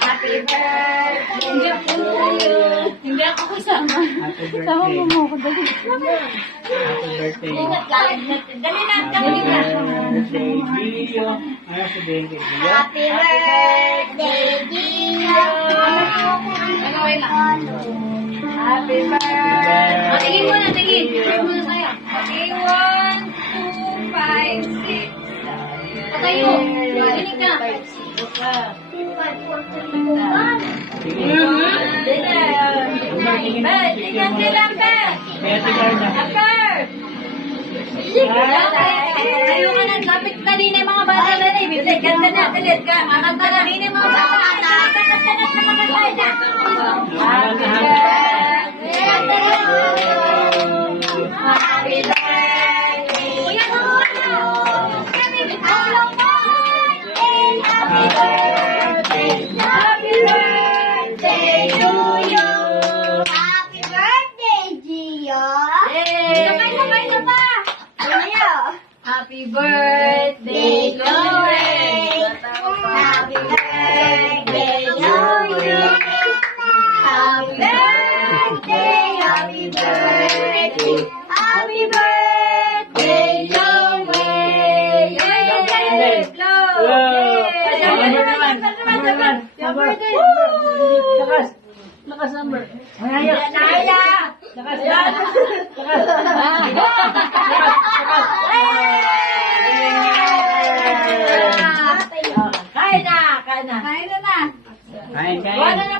Happy birthday to you. Hindi ako kasama. Happy Sama birthday. mo ako. Dali. Happy birthday. Dali na, Happy dali na. birthday, Gio. Ano sabihin kay Gio? Happy birthday, Gio. Gagawin lang. Happy birthday. O, tingin muna, tingin. Tingin muna tayo. Okay, 1, 2, 5, 6. Patayo. Dinig ka. Kaya tigar na. Ayaw ka na. Lapit dali na yung mga bata na rin. Bilit ka na. Bilit ka. Kakanta na rin yung mga bata. Happy birthday. Happy birthday. Happy birthday. Happy birthday to you. Happy birthday, Gio. Sabay. Happy birthday, Lorraine. Happy birthday to you. Happy birthday, happy birthday, happy birthday, Lorraine. Lakas. Lakas number. Naya. Lakas. Lakas. Kain na. Kain, kain.